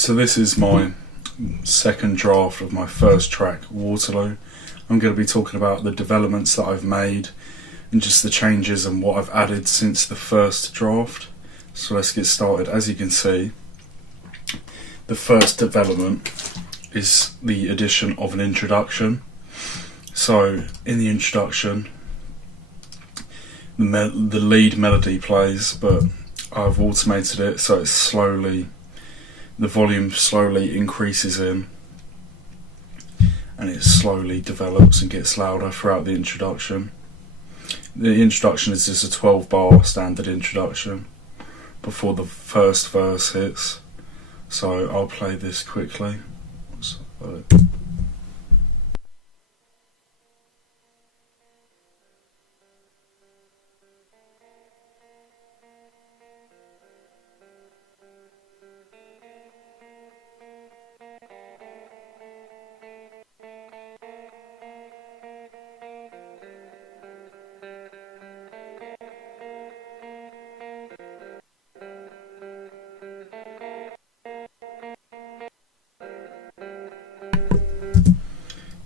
So this is my second draft of my first track, Waterloo. I'm going to be talking about the developments that I've made and just the changes and what I've added since the first draft. So let's get started. As you can see, the first development is the addition of an introduction. So in the introduction, the lead melody plays, but I've automated it so it's slowly, the volume slowly increases in and it slowly develops and gets louder throughout the introduction. The introduction is just a 12-bar standard introduction before the first verse hits. So I'll play this quickly.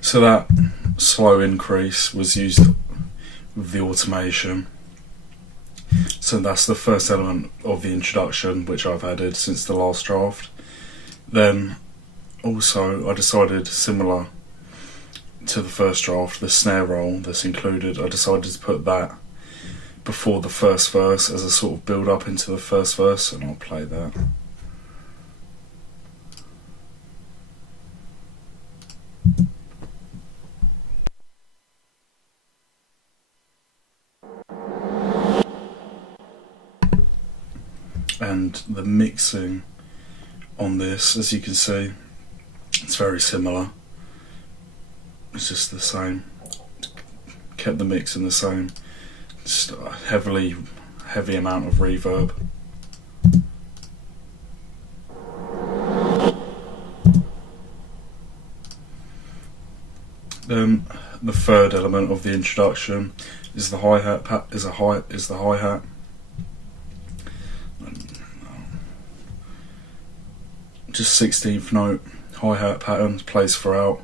So that slow increase was used with the automation. So that's the first element of the introduction which I've added since the last draft. Then also I decided, similar to the first draft, the snare roll that's included, I decided to put that before the first verse as a sort of build up into the first verse, and I'll play that. And the mixing on this, as you can see, it's very similar. It's just the same. Kept the mixing the same. Just a heavy amount of reverb. Then the third element of the introduction is the hi-hat. Is the hi-hat. Just 16th note hi-hat pattern, plays throughout.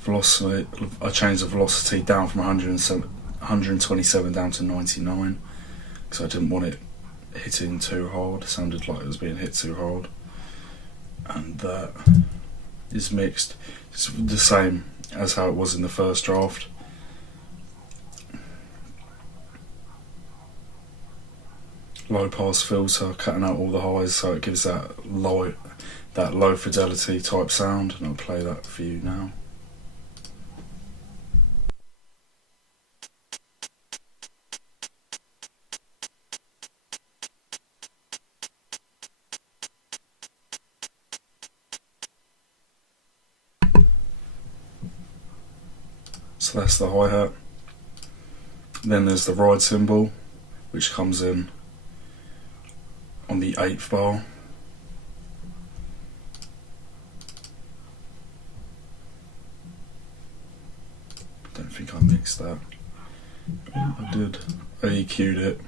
Velocity, I changed the velocity down from 127 down to 99 because I didn't want it hitting too hard. It sounded like it was being hit too hard. And that is mixed. It's the same as how it was in the first draft. Low pass filter, cutting out all the highs so it gives that low fidelity type sound, and I'll play that for you now. So that's the hi-hat. Then there's the ride cymbal, which comes in on the 8th bar. Don't think I mixed that. I did. I EQ'd it,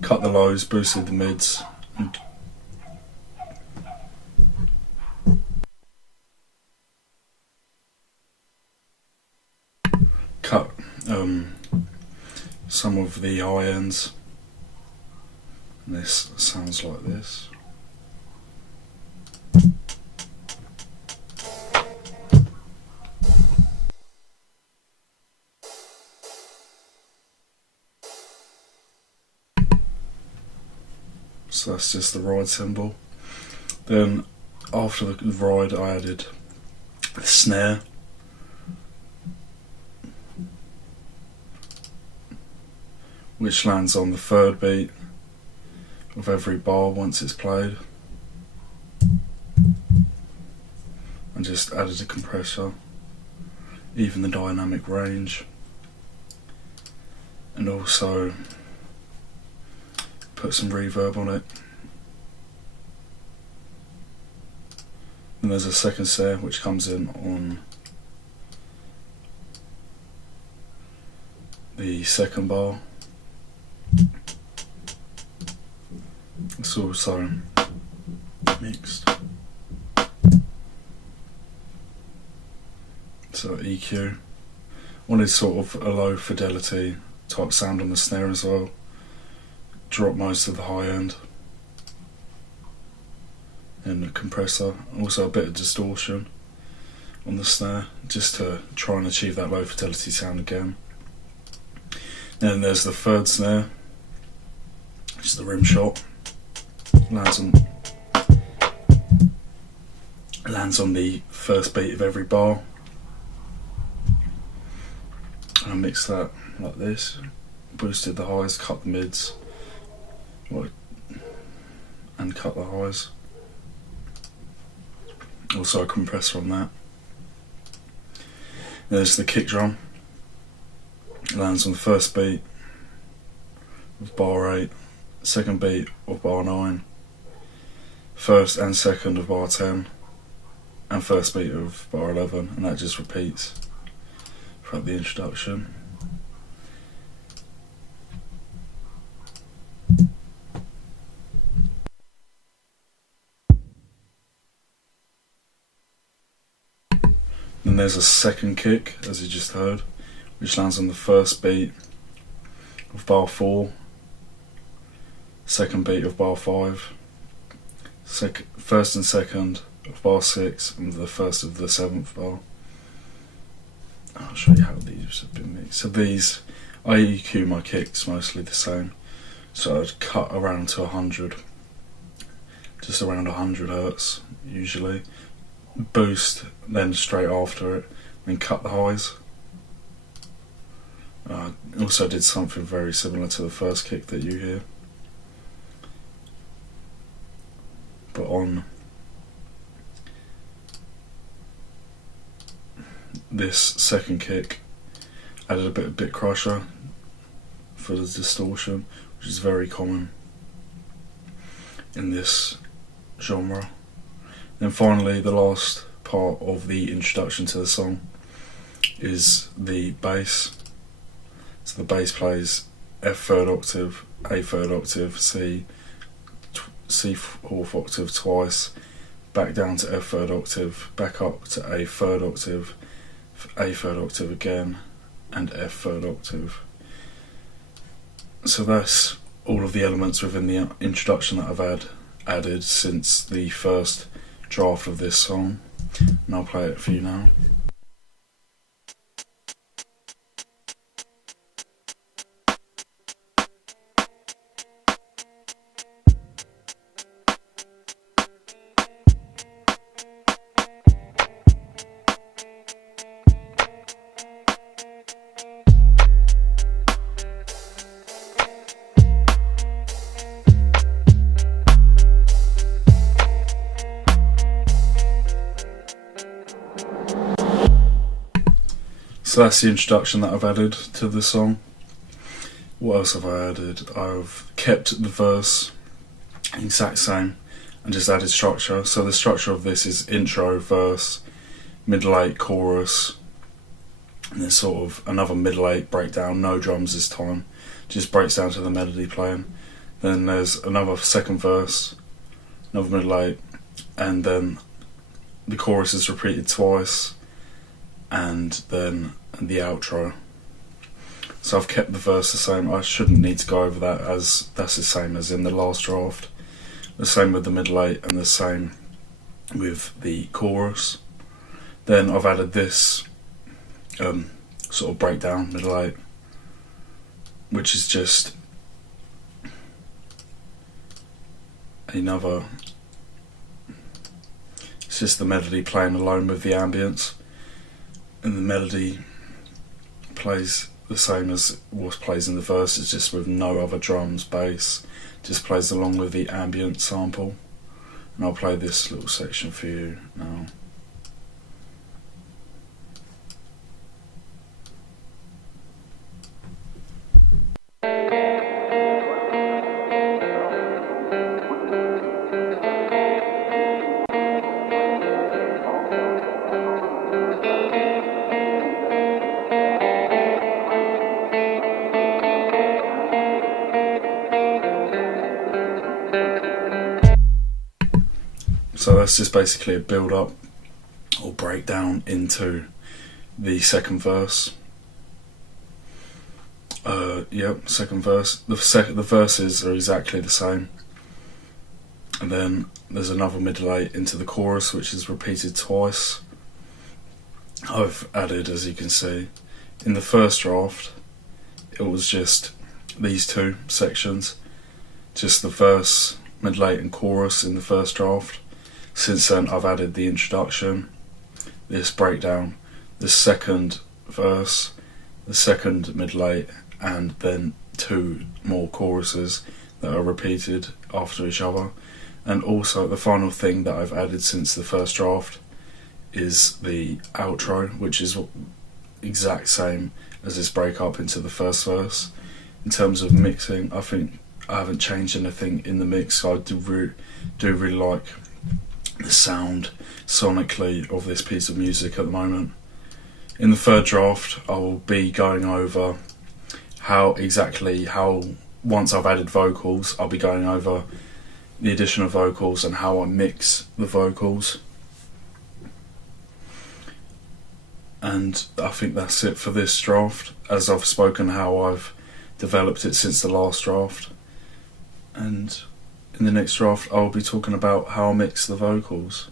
cut the lows, boosted the mids, and cut some of the high ends. And this sounds like this. So that's just the ride cymbal. Then after the ride I added the snare. Which lands on the third beat of every bar once it's played. And just added a compressor, even the dynamic range, and also put some reverb on it. And there's a second snare which comes in on the second bar. It's also mixed. So EQ. Wanted sort of a low fidelity type sound on the snare as well. Drop most of the high end. And the compressor. Also a bit of distortion on the snare, just to try and achieve that low fidelity sound again. Then there's the third snare, which is the rim shot. Lands on the first beat of every bar. I mix that like this, boosted the highs, cut the mids, and cut the highs. Also a compressor on that. There's the kick drum. It lands on the first beat of bar 8, second beat of bar 9, first and second of bar 10, and first beat of bar 11, and that just repeats throughout the introduction. Then there's a second kick, as you just heard, which lands on the first beat of bar 4, second beat of bar 5, first and second of bar 6, and the first of the 7th bar. I'll show you how these have been mixed. So these, I EQ my kicks mostly the same, so I'd cut around to 100, just around 100 hertz usually. Boost then straight after it, then cut the highs. Also did something very similar to the first kick that you hear, but on this second kick added a bit of bit crusher for the distortion, which is very common in this genre. Then finally, the last part of the introduction to the song is the bass. So the bass plays F third octave, A third octave, C fourth octave twice, back down to F third octave, back up to A third octave, A third octave again, and F third octave. So that's all of the elements within the introduction that I've added since the first draft of this song, and I'll play it for you now. So that's the introduction that I've added to the song. What else have I added? I've kept the verse exact same and just added structure. So the structure of this is intro, verse, middle 8, chorus, and there's sort of another middle 8 breakdown, no drums this time, just breaks down to the melody playing. Then there's another second verse, another middle 8, and then the chorus is repeated twice, and then the outro. So I've kept the verse the same. I shouldn't need to go over that, as that's the same as in the last draft. The same with the middle 8 and the same with the chorus. Then I've added this sort of breakdown, middle 8, which is just another, it's just the melody playing alone with the ambience, and the melody plays the same as what plays in the verse, it's just with no other drums, bass, just plays along with the ambient sample. And I'll play this little section for you now. So that's just basically a build up or breakdown into the second verse. Second verse. The verses are exactly the same, and then there's another middle eight into the chorus, which is repeated twice. I've added, as you can see, in the first draft, it was just these two sections, just the verse, middle eight, and chorus in the first draft. Since then, I've added the introduction, this breakdown, the second verse, the second middle eight, and then two more choruses that are repeated after each other. And also the final thing that I've added since the first draft is the outro, which is exact same as this break up into the first verse. In terms of mixing, I think I haven't changed anything in the mix. I do really like the sound sonically of this piece of music at the moment. In the third draft, I will be going over how once I've added vocals, I'll be going over the addition of vocals and how I mix the vocals. And I think that's it for this draft, as I've spoken how I've developed it since the last draft. And in the next draft, I'll be talking about how I mix the vocals.